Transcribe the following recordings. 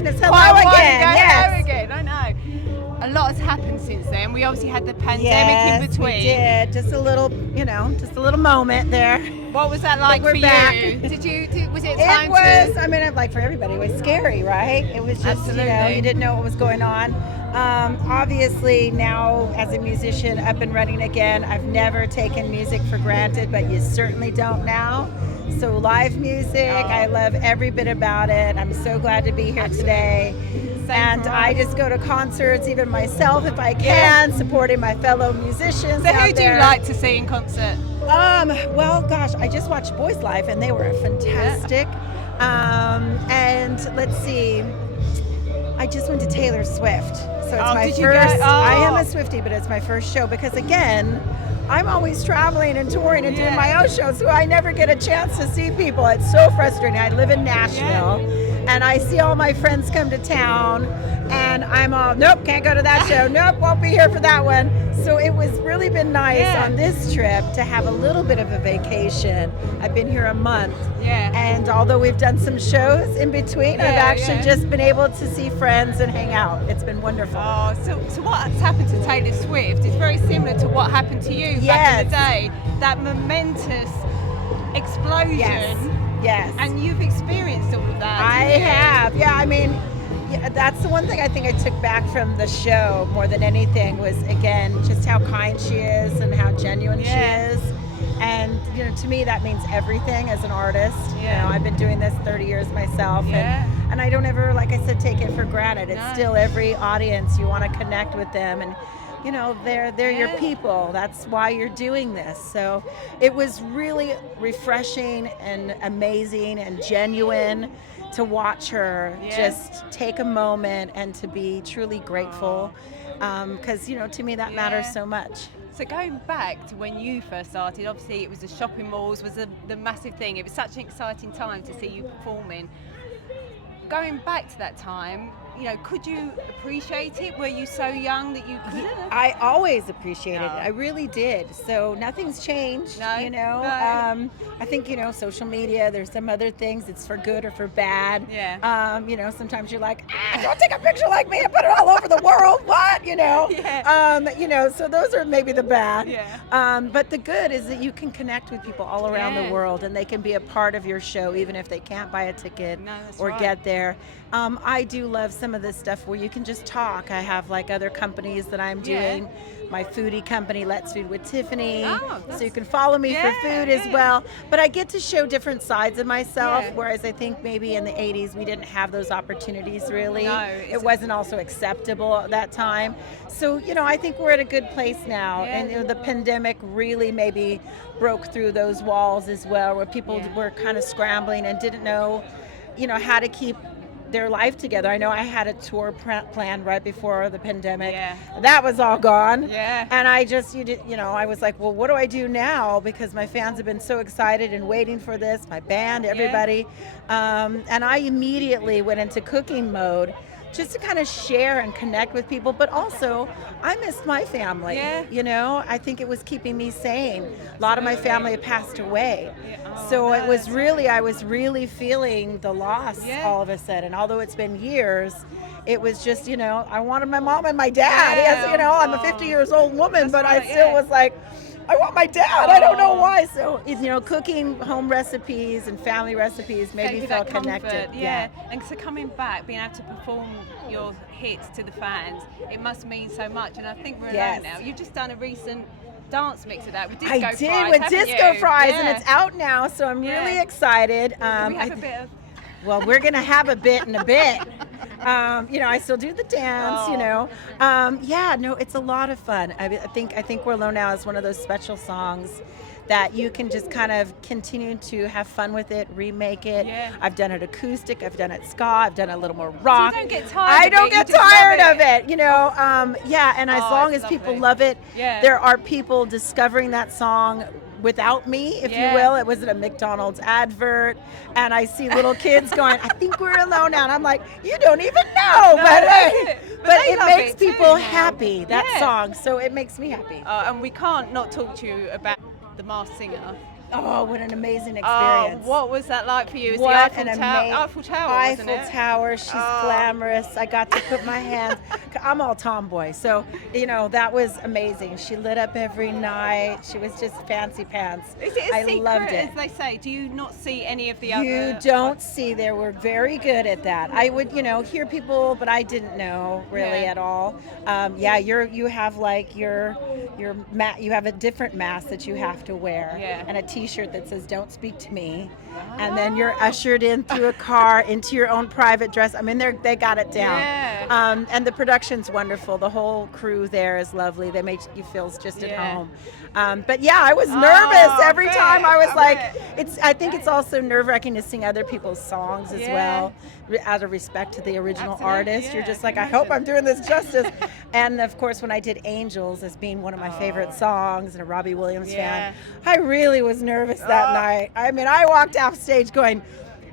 goodness, hello quite a while again. ago. Yes. Hello again. I know. A lot has happened since then. We obviously had the pandemic Yes, in between. we did. Just a little, just a little moment there. What was that like we're for back. you? Was it It time was, to? I mean, like for everybody, it was scary, right? It was just, Absolutely. you didn't know what was going on. Obviously, now as a musician up and running again, I've never taken music for granted, but you certainly don't now. So live music, I love every bit about it. I'm so glad to be here today. And I just go to concerts, even myself, if I can, supporting my fellow musicians. So who do you like to see in concert? Well, gosh, I just watched Boys Live, and they were fantastic. And let's see, I just went to Taylor Swift, so it's my first. I am a Swiftie, but it's my first show because, again, I'm always traveling and touring and doing my own shows, so I never get a chance to see people. It's so frustrating. I live in Nashville, and I see all my friends come to town, and I'm all, nope, can't go to that show. Nope, won't be here for that one. So it was really been nice on this trip to have a little bit of a vacation. I've been here a month, and although we've done some shows in between, I've actually just been able to see friends and hang out. It's been wonderful. Oh, so what's happened to Taylor Swift is very similar to what happened to you back in the day. That momentous explosion. Yes. And you've experienced all of that. I have. Yeah, I mean, that's the one thing I think I took back from the show more than anything was, again, just how kind she is and how genuine she is. And, to me, that means everything as an artist. I've been doing this 30 years myself. And I don't ever, like I said, take it for granted. It's still every audience. You want to connect with them. And, they're your people. That's why you're doing this. So it was really refreshing and amazing and genuine to watch her just take a moment and to be truly grateful. Because, to me, that matters so much. So going back to when you first started, obviously it was the shopping malls was the massive thing. It was such an exciting time to see you performing. Going back to that time, could you appreciate it? Were you so young that you couldn't? I always appreciated it. I really did. So nothing's changed, I think, social media, there's some other things. It's for good or for bad. Sometimes you're like, don't take a picture like me and put it all over the world. What? So those are maybe the bad. But the good is that you can connect with people all around the world, and they can be a part of your show, even if they can't buy a ticket or get there. I do love some of this stuff where you can just talk. I have other companies that I'm doing. My foodie company, Let's Food with Tiffany. So you can follow me for food as well. But I get to show different sides of myself, whereas I think maybe in the 80s we didn't have those opportunities really. It wasn't also acceptable at that time. So, I think we're at a good place now. And the pandemic really maybe broke through those walls as well, where people were kind of scrambling and didn't know, how to keep their life together. I know I had a tour planned right before the pandemic. That was all gone. And I just, I was like, well, what do I do now? Because my fans have been so excited and waiting for this, my band, everybody. And I immediately went into cooking mode just to kind of share and connect with people, but also I missed my family. I think it was keeping me sane. A lot of my family had passed away. So it was really, I was really feeling the loss all of a sudden. Although it's been years, it was just, I wanted my mom and my dad. I'm a 50 years old woman, but I still was like, I want my dad. I don't know why. So, cooking home recipes and family recipes made me feel connected. And so coming back, being able to perform your hits to the fans, it must mean so much. And I think we're alone now. You've just done a recent dance mix of that with Disco Fries. I did with Disco Fries, and it's out now, so I'm really excited. Can we have a bit of... Well, we're going to have a bit in a bit. I still do the dance, it's a lot of fun. I think We're Alone Now is one of those special songs that you can just kind of continue to have fun with it, remake it. I've done it acoustic, I've done it ska, I've done it a little more rock. So you don't get tired I don't get tired of it, and as long as people love it, there are people discovering that song without me, if you will. It was a McDonald's advert, and I see little kids going, I think we're alone now, and I'm like, you don't even know, but it makes people happy, that song, so it makes me happy. And we can't not talk to you about The Masked Singer. Oh, what an amazing Oh, experience. what was that like for you? It was What the an Eiffel Tower, wasn't it? Eiffel Tower. She's glamorous. I got to put my hands. I'm all tomboy, so that was amazing. She lit up every night. She was just fancy pants. Is it a I secret, loved it. as they say? Do you not see any of the other? You don't see. They were very good at that. I would, hear people, but I didn't know really at all. You have like your you have a different mask that you have to wear, and a T-shirt that says "Don't speak to me," and then you're ushered in through a car into your own private dress. I mean, they got it down. And the production's wonderful. The whole crew there is lovely. They make you feel just at home. But yeah, I was nervous every time. I was like, I think it's also nerve-wracking to sing other people's songs as well, out of respect to the original artist. You're just like, I hope I'm doing this justice. And of course, when I did Angels as being one of my favorite songs and a Robbie Williams fan, I really was nervous that night. I mean, I walked off stage going,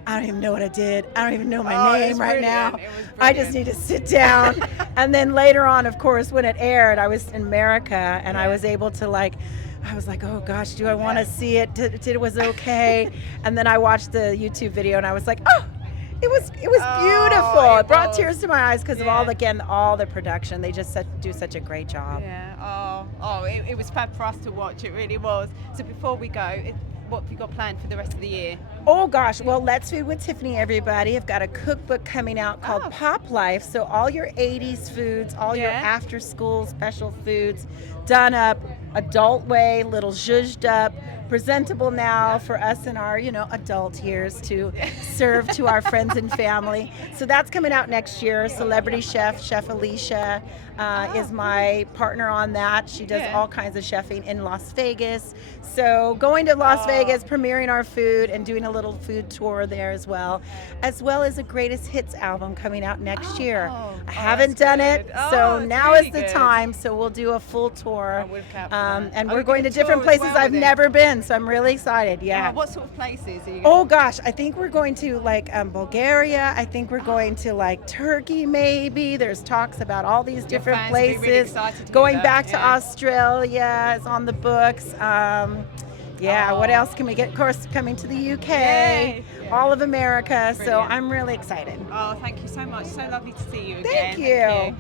I don't even know what I did. I don't even know my name right now. I just need to sit down. And then later on, of course, when it aired, I was in America and I was able to I was like, oh gosh, do I want to see it? It was okay. And then I watched the YouTube video and I was like, oh, it was beautiful. It brought tears to my eyes because of all the production. They just do such a great job. Yeah. It was fab for us to watch. It really was. So before we go, what have you got planned for the rest of the year? Oh gosh, well, Let's Food with Tiffany, everybody. I've got a cookbook coming out called Pop Life. So all your 80s foods, all your after school special foods, done up, adult way, little zhuzhed up, presentable now for us in our, adult years to serve to our friends and family. So that's coming out next year. Celebrity Chef Alicia is my partner on that. She does all kinds of chefing in Las Vegas. So going to Las Vegas, premiering our food and doing a little food tour there as well as a greatest hits album coming out next year. I haven't done it, so now is the time. So we'll do a full tour, and we're going to different places I've never been. So I'm really excited. Yeah. What sort of places are you going? Oh gosh, I think we're going to Bulgaria. I think we're going to Turkey maybe. There's talks about all these different places. Really going back to Australia is on the books. What else can we get? Of course, coming to the UK, all of America. Brilliant. So I'm really excited. Oh, thank you so much. So lovely to see you again. Thank you.